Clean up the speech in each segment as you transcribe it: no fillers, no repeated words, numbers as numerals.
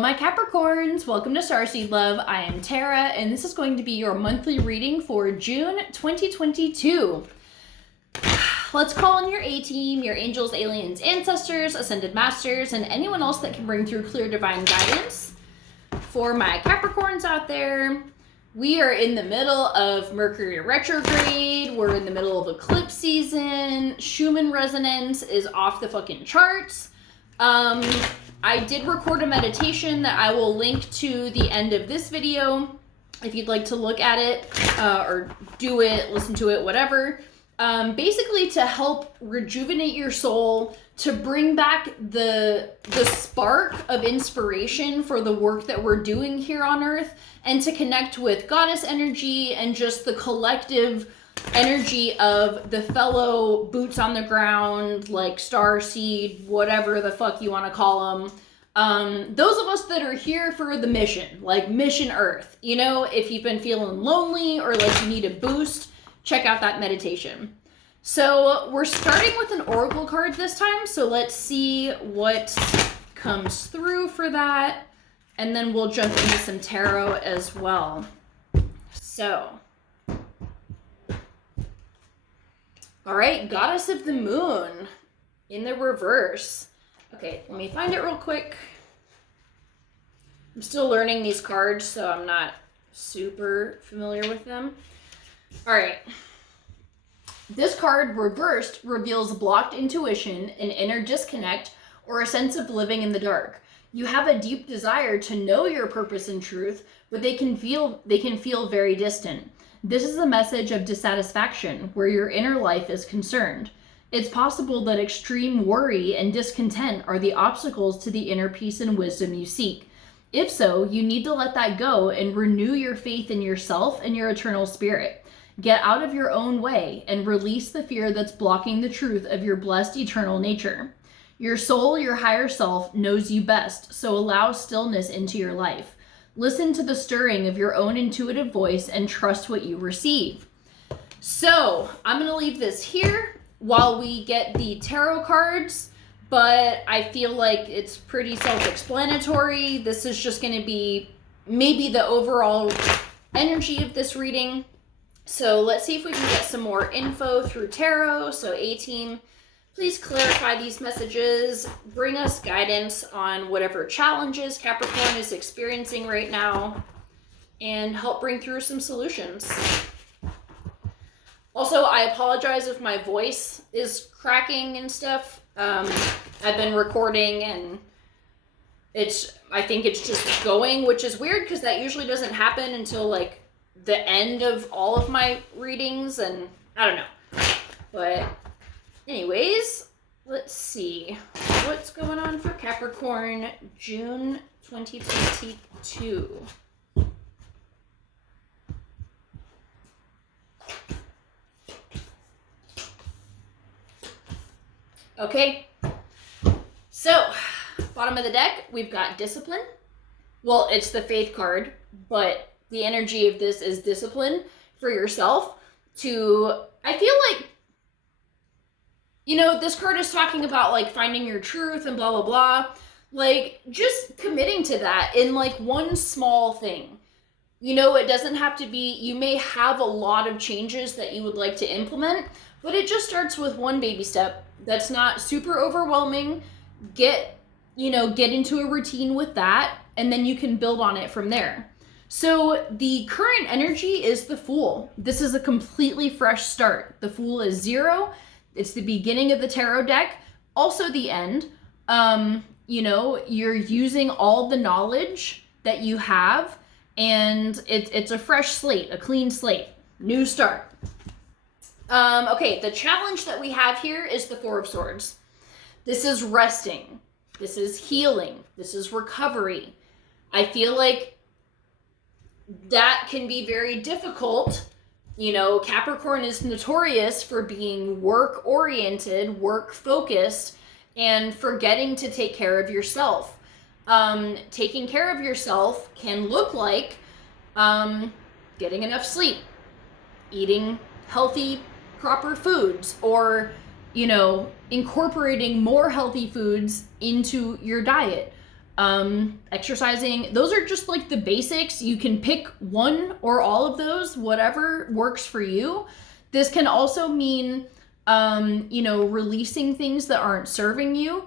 my Capricorns, welcome to Starseed Love. I am Tara, and this is going to be your monthly reading for June 2022. Let's call on your A-team, your angels, aliens, ancestors, ascended masters, and anyone else that can bring through clear divine guidance. For my Capricorns out there, we are in the middle of Mercury retrograde. We're in the middle of eclipse season. Schumann resonance is off the fucking charts. I did record a meditation that I will link to the end of this video if you'd like to look at it or do it, listen to it, whatever. Basically to help rejuvenate your soul, to bring back the spark of inspiration for the work that we're doing here on Earth, and to connect with goddess energy and just the collective energy of the fellow boots on the ground, like starseed, whatever the fuck you want to call them. Those of us that are here for the mission, like Mission Earth. You know, if you've been feeling lonely or like you need a boost, check out that meditation. So we're starting with an oracle card this time, so let's see what comes through for that, and then we'll jump into some tarot as well. So, all right, Goddess of the Moon in the reverse. Okay, let me find it real quick. I'm still learning these cards, so I'm not super familiar with them. All right. This card reversed reveals blocked intuition, an inner disconnect, or a sense of living in the dark. You have a deep desire to know your purpose and truth, but they can feel very distant. This is a message of dissatisfaction where your inner life is concerned. It's possible that extreme worry and discontent are the obstacles to the inner peace and wisdom you seek. If so, you need to let that go and renew your faith in yourself and your eternal spirit. Get out of your own way and release the fear that's blocking the truth of your blessed eternal nature. Your soul, your higher self, knows you best, so allow stillness into your life. Listen to the stirring of your own intuitive voice and trust what you receive. So, I'm going to leave this here while we get the tarot cards, but I feel like it's pretty self-explanatory. This is just going to be maybe the overall energy of this reading. So let's see if we can get some more info through tarot. So A-team, please clarify these messages, bring us guidance on whatever challenges Capricorn is experiencing right now, and help bring through some solutions. Also, I apologize if my voice is cracking and stuff. I've been recording and I think it's just going, which is weird because that usually doesn't happen until like the end of all of my readings, and I don't know. But anyways, let's see what's going on for Capricorn June 2022. Okay, so bottom of the deck, we've got discipline. Well, it's the faith card, but the energy of this is discipline for yourself to, I feel like, you know, this card is talking about like finding your truth and blah, blah, blah. Like just committing to that in like one small thing. You know, it doesn't have to be, you may have a lot of changes that you would like to implement, but it just starts with one baby step that's not super overwhelming. Get into a routine with that, and then you can build on it from there. So the current energy is the Fool. This is a completely fresh start. The Fool is 0. It's the beginning of the tarot deck. Also the end. You know, you're using all the knowledge that you have, and it's a fresh slate, a clean slate, new start. Okay, the challenge that we have here is the 4 of Swords. This is resting. This is healing. This is recovery. I feel like that can be very difficult. You know, Capricorn is notorious for being work-oriented, work-focused, and forgetting to take care of yourself. Taking care of yourself can look like getting enough sleep, eating healthy, proper foods, or, you know, incorporating more healthy foods into your diet. exercising. Those are just like the basics. You can pick one or all of those, whatever works for you. This can also mean, releasing things that aren't serving you.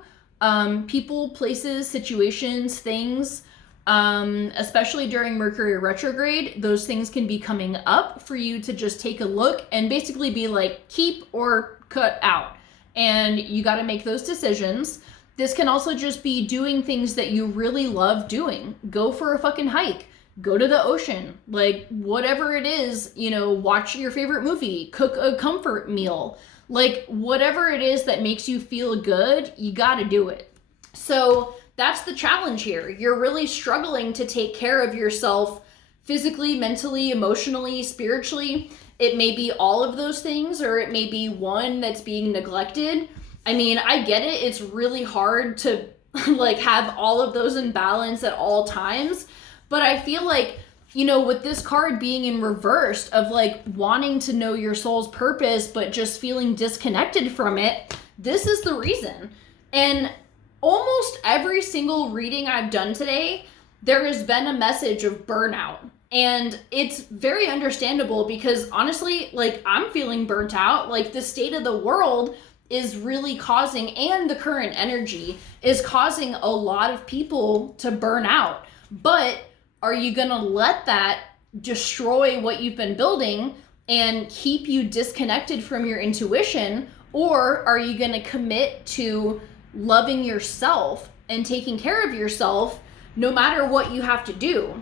People, places, situations, things, especially during Mercury retrograde, those things can be coming up for you to just take a look and basically be like, keep or cut out. And you got to make those decisions. This can also just be doing things that you really love doing. Go for a fucking hike. Go to the ocean. Like, whatever it is, watch your favorite movie. Cook a comfort meal. Like, whatever it is that makes you feel good, you gotta do it. So that's the challenge here. You're really struggling to take care of yourself physically, mentally, emotionally, spiritually. It may be all of those things, or it may be one that's being neglected. I mean, I get it. It's really hard to like have all of those in balance at all times. But I feel like, with this card being in reverse of like wanting to know your soul's purpose, but just feeling disconnected from it, this is the reason. And almost every single reading I've done today, there has been a message of burnout. And it's very understandable because honestly, like, I'm feeling burnt out. Like, the state of the world is really causing, and the current energy is causing a lot of people to burn out. But are you gonna let that destroy what you've been building and keep you disconnected from your intuition? Or are you gonna commit to loving yourself and taking care of yourself no matter what you have to do?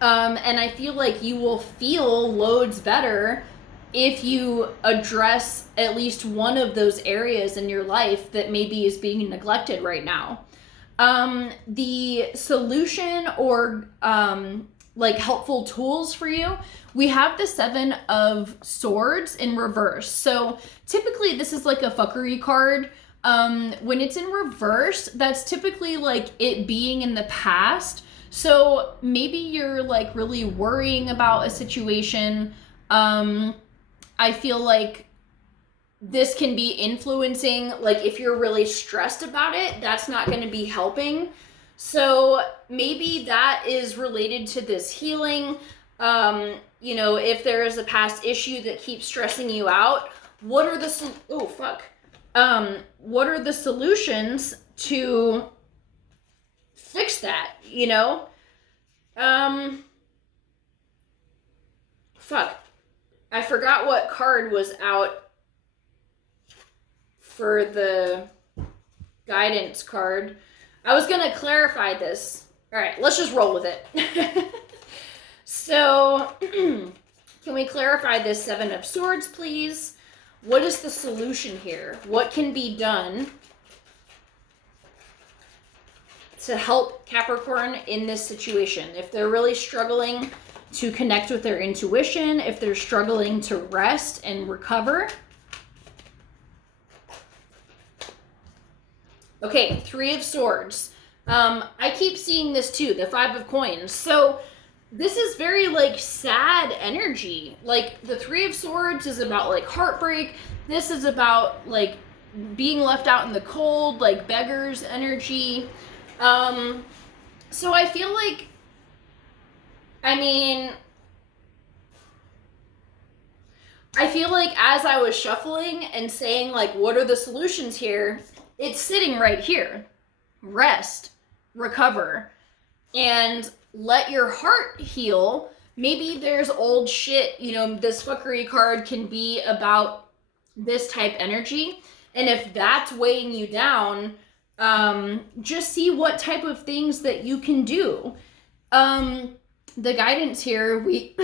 And I feel like you will feel loads better if you address at least one of those areas in your life that maybe is being neglected right now. The solution or helpful tools for you, we have the 7 of Swords in reverse. So typically this is like a fuckery card. When it's in reverse, that's typically like it being in the past. So maybe you're like really worrying about a situation. I feel like this can be influencing, like if you're really stressed about it, that's not going to be helping. So maybe that is related to this healing. If there is a past issue that keeps stressing you out, what are the solutions to fix that, I forgot what card was out for the guidance card. I was going to clarify this. All right, let's just roll with it. So, can we clarify this 7 of Swords, please? What is the solution here? What can be done to help Capricorn in this situation? If they're really struggling to connect with their intuition, if they're struggling to rest and recover. Okay, 3 of Swords. I keep seeing this too, the 5 of Coins. So this is very like sad energy. Like the 3 of Swords is about like heartbreak. This is about like being left out in the cold, like beggar's energy. So I feel like, as I was shuffling and saying like, what are the solutions here? It's sitting right here. Rest, recover, and let your heart heal. Maybe there's old shit, this fuckery card can be about this type energy. And if that's weighing you down, just see what type of things that you can do. The guidance here, we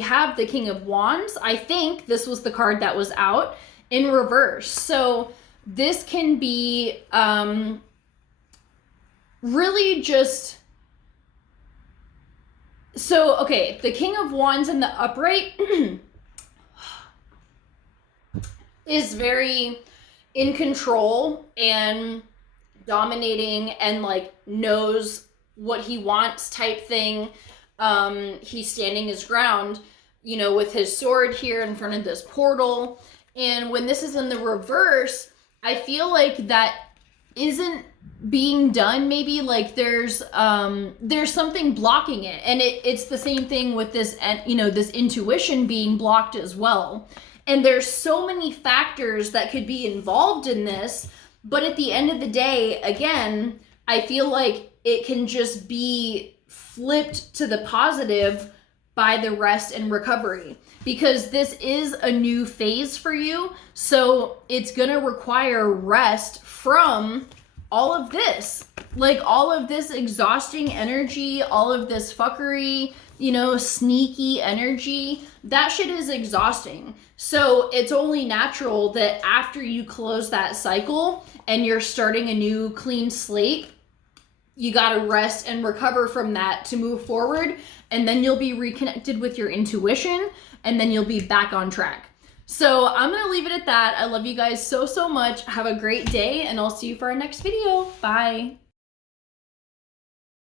have the King of Wands. I think this was the card that was out in reverse. So this can be really just... So, okay, the King of Wands in the upright is very in control and dominating and like knows what he wants type thing. He's standing his ground, with his sword here in front of this portal. And when this is in the reverse, I feel like that isn't being done, maybe like there's something blocking it, and it's the same thing with this, you know, this intuition being blocked as well. And there's so many factors that could be involved in this, but at the end of the day, again, I feel like it can just be flipped to the positive by the rest and recovery, because this is a new phase for you. So it's gonna require rest from all of this, like all of this exhausting energy, all of this fuckery, you know, sneaky energy. That shit is exhausting. So it's only natural that after you close that cycle and you're starting a new clean slate, you got to rest and recover from that to move forward, and then you'll be reconnected with your intuition, and then you'll be back on track. So I'm going to leave it at that. I love you guys so, so much. Have a great day, and I'll see you for our next video. Bye.